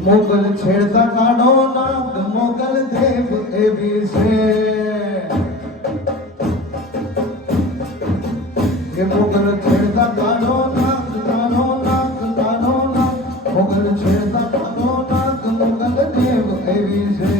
મોગલ છેડતા કાઢો નાગ મોગલ દેવ એવી છે કે મોગલ છેડતા કાઢો નાગ કાઢો નાગ કાઢો નાગ મોગલ છેડતા કાઢો નાગ મોગલ દેવ એવી છે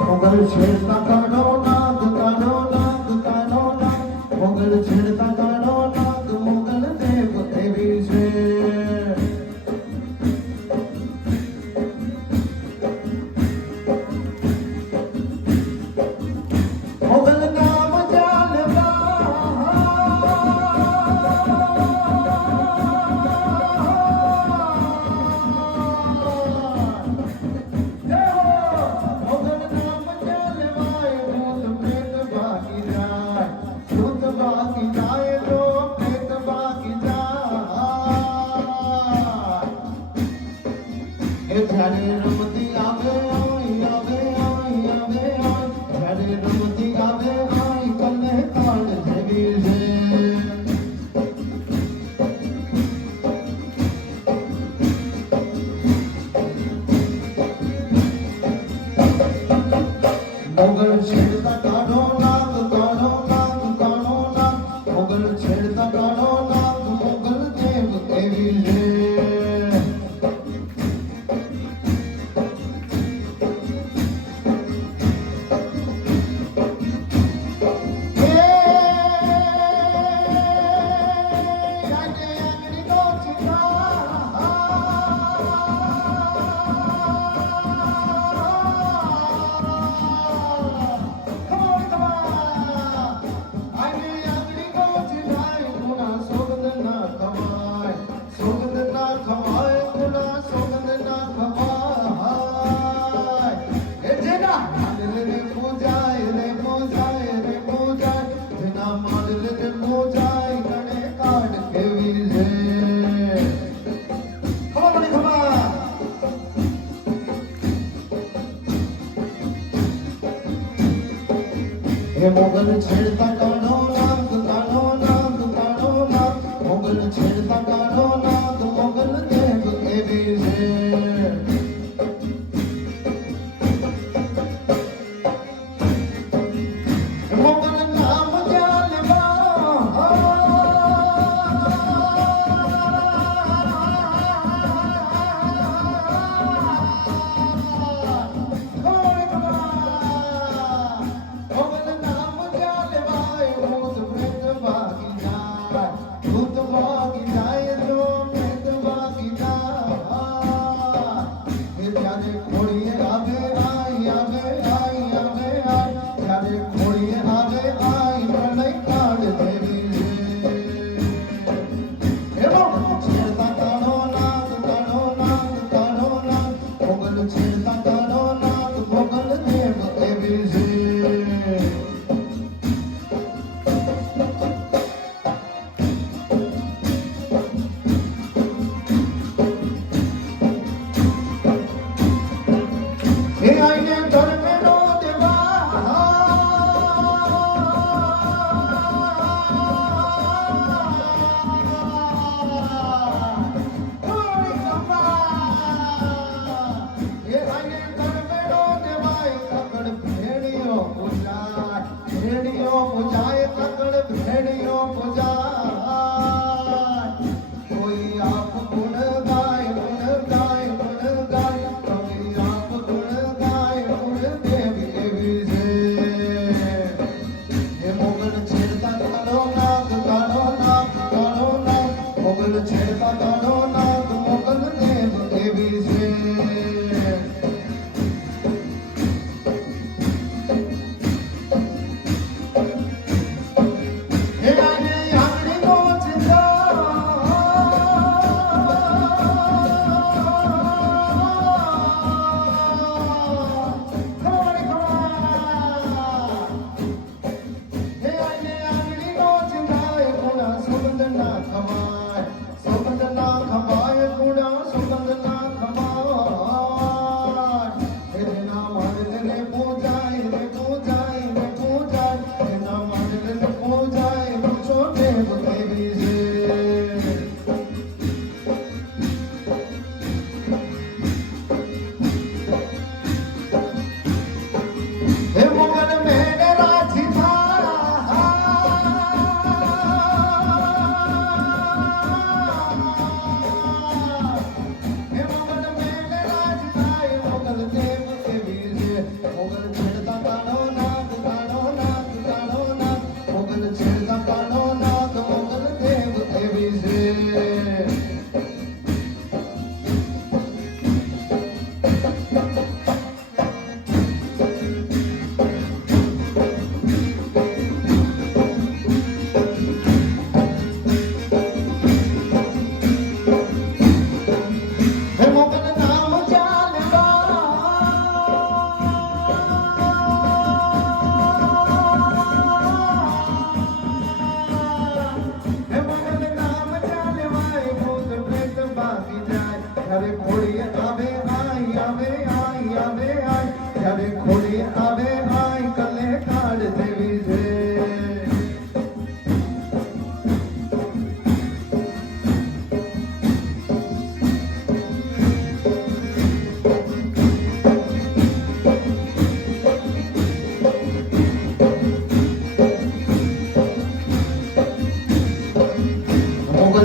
મોગલ છેડતા કાઢો નાગ કાઢો નાગ કાઢો નાગ મોગલ છેડતા કાઢો નાગ મોગલ દેવ એવી છે મોગલ નામ જ્યારે રમતી આવે આવે આવે આવે જ્યારે રમતી આવે આઈ કને કાળ જેવી છે મોગલ છેડતા કાઢો નાગ કાઢો નાગ કાઢો નાગ મોગલ છેડતા કાઢો નાગ મોગલ દેવ એવી છે મોગલ છેડતા કાઢો નાગ કાઢો નાગ કાઢો નાગ મોગલ છેડતા કાઢો નાગ મોગલ દેવ એવી છે મોગલ નામ છેડતા કાઢો નાગ મોગલ દેવ એવી છે હે આને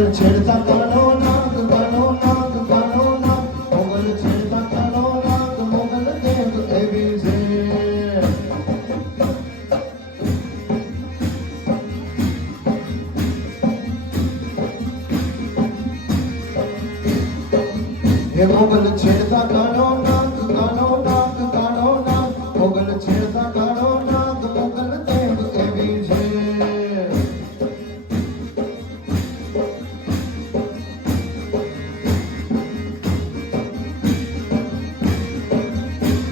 મોગલ છેડતા કાળો નાગ કાળો નાગ કાળો નાગ મોગલ છેડતા કાળો નાગ મોગલ દેવ એવી છે હે મોગલ છેડતા કાળો નાગ કાળો નાગ કાળો નાગ મોગલ છેડતા કાળો નાગ મોગલ દેવ એવી છે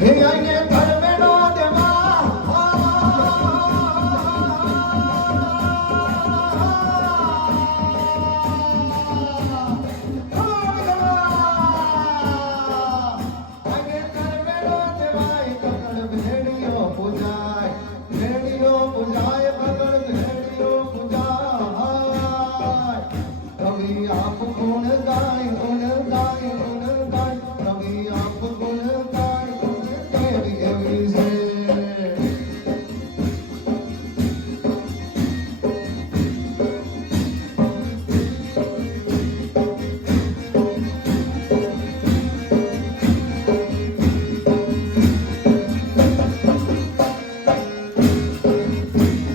હે આઈને ધર્મેનો દેવા आप गुण गाय गुण गाय गुण गाय कभी आप गुण गाय गुण तेरी एवी से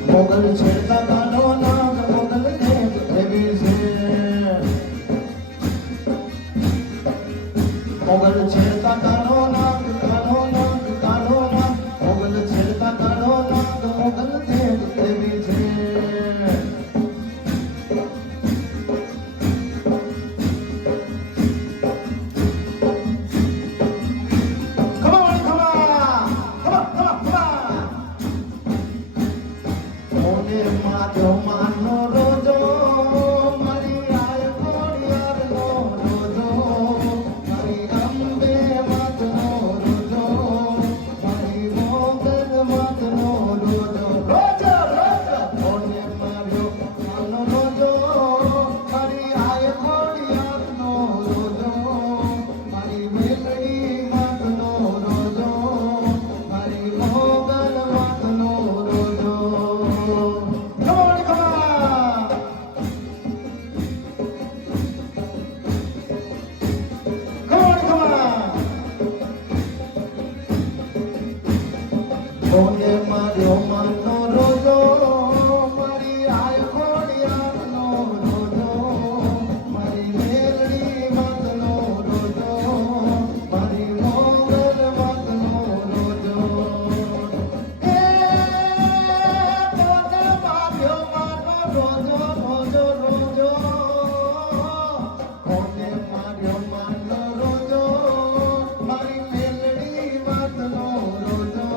मोगल छेड़ता कालो नाग मोगल देव एवी से मोगल छेड़ता कालो नाग कालो नाग कालो नाग मोगल छेड़ता कालो नाग मोगल देव एवी છે મોને માધો માનો રોજો મારી આય કોડિયારનો રોજો મારી અંબે માતનો રોજો મારી મોગલ માતનો રોજો રોજો રોજો મોને માધો માનો રોજો મારી આય કોડિયારનો રોજો મારી મેલડી માતનો રોજો મારી મોગલ માતનો રોજો મોને માર્યો માનો રોજો મારી આય ખોડિયારનો રોજો મારી મેલડી વાતનો રોજો મારી મોગલ વાતનો રોજો એ મોને માર્યો માનો રોજો રોજો રોજો મોને માર્યો માનો રોજો મારી મેલડી વાતનો રોજો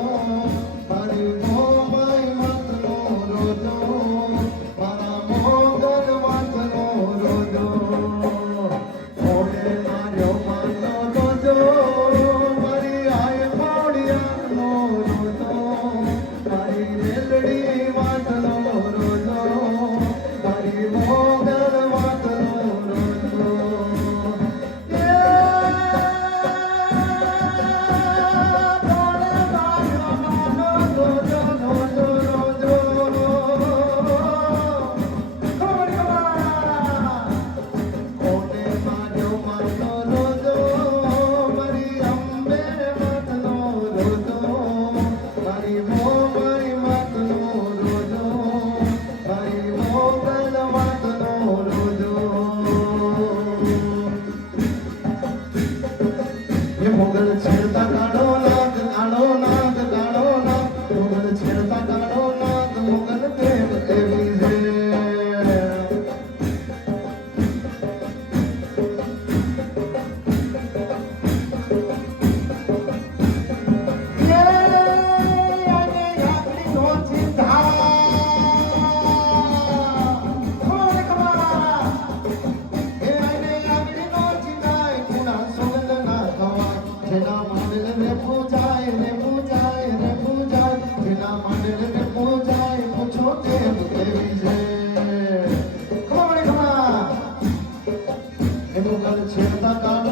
મારી મોમાઈ વાતનો રોજો મારા મોગલ વાતનો રોજો મોને માર્યો માનો રોજો મારી આય ખોડિયારનો રોજો મારી મેલડી વાતનો રોજો મારી મોગલ વાતનો રોજો મોગલ છેડતા કાળો નાગ કાળો નાગ કાળો નાગ મોગલ છેડતા કાળો નાગ મોગલ દેવ એવી છે જેના માંડલને પૂજાય રે પૂજાય રે પૂજાય જેના માંડલને પૂજાય પૂછો દેવ કેવી છે ખમા એ મોગલ છેડતા કાળો